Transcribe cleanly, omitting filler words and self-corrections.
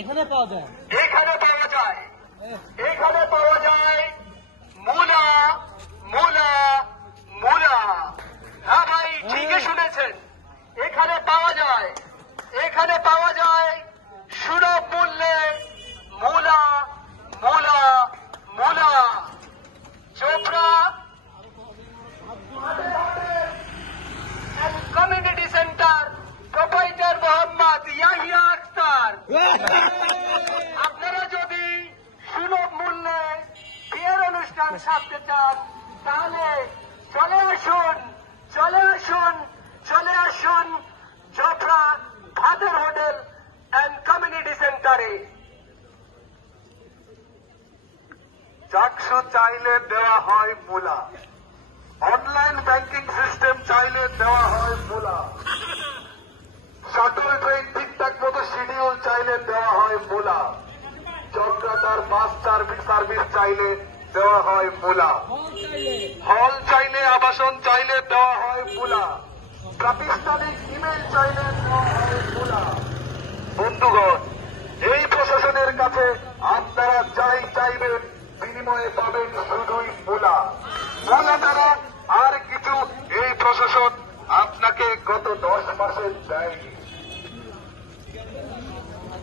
এখানে পাওয়া যায় এখানে পাওয়া যায় এখানে পাওয়া যায় মূলা মূলা মূলা। হ্যাঁ ভাই ঠিকই শুনেছেন, এখানে পাওয়া যায় সুলভ মূল্যে মূলা মূলা মূলা। Chopra community centre proprietor Mohammad Yahya Akhtar. আপনারা যদি সুলভ মূল্যে বিয়ের অনুষ্ঠান সারতে চান তাহলে চলে আসুন Chopra father hotel and community সেন্টারে। চাকসু চাইলে দেওয়া হয় মূলা, অনলাইন ব্যাংকিং সিস্টেম চাইলে দেওয়া হয় মূলা, শাটল ট্রেন ঠিকঠাক মতো শিডিউল চাইলে দেওয়া হয় মূলা, চক্রাতার বাস সার্ভিস চাইলে দেওয়া হয় মূলা, হল চাইলে আবাসন চাইলে দেওয়া হয় মূলা, প্রাতিষ্ঠানিক ইমেল চাইলে দেওয়া হয় মূলা। বন্ধুগণ, এই প্রশাসনের কাছে আপনারা যাই চাইবেন বিনিময়ে পাবেন শুধুই মূলা ছাড়া আর কিছু এই প্রশাসন আপনাকে গত 10 মাসে দেয়নি।